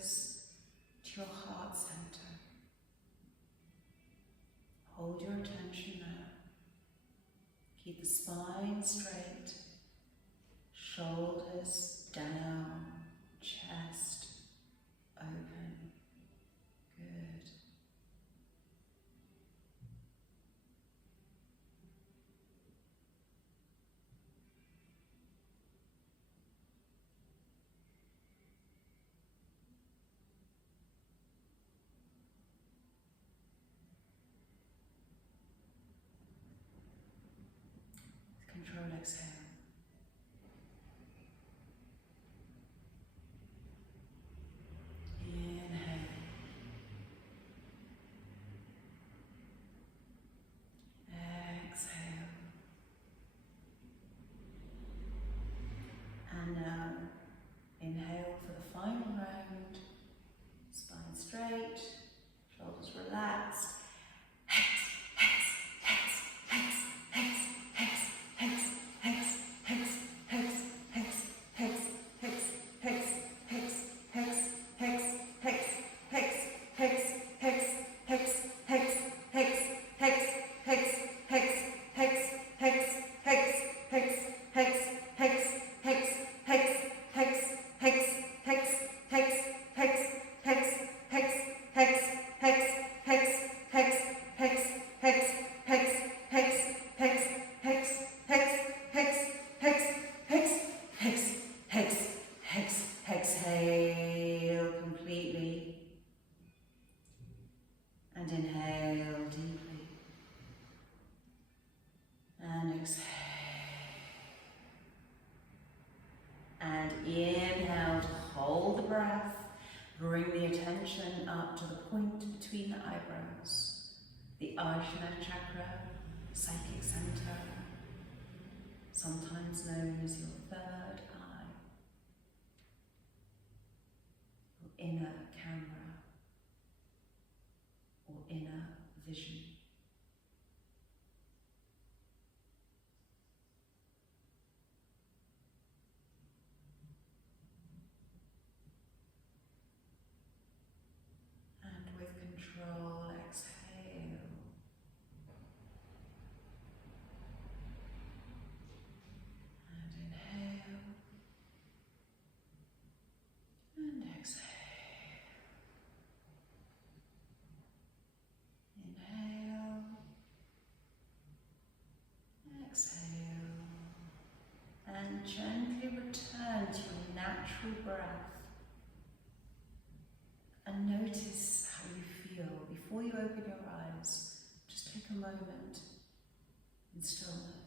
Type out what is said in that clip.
focus to your heart center. Hold your attention there. Keep the spine straight, shoulders down, chest open. Good. Control exhale. Inhale. Exhale. And now inhale for the final round. Spine straight, shoulders relaxed. Exhale completely and inhale deeply and exhale and inhale to hold the breath. Bring the attention up to the point between the eyebrows, the Ajna chakra, psychic center, sometimes known as your third eye. Inner camera or inner vision. And with control, exhale. And inhale. And exhale. Inhale, exhale, and gently return to your natural breath and notice how you feel before you open your eyes. Just take a moment in stillness.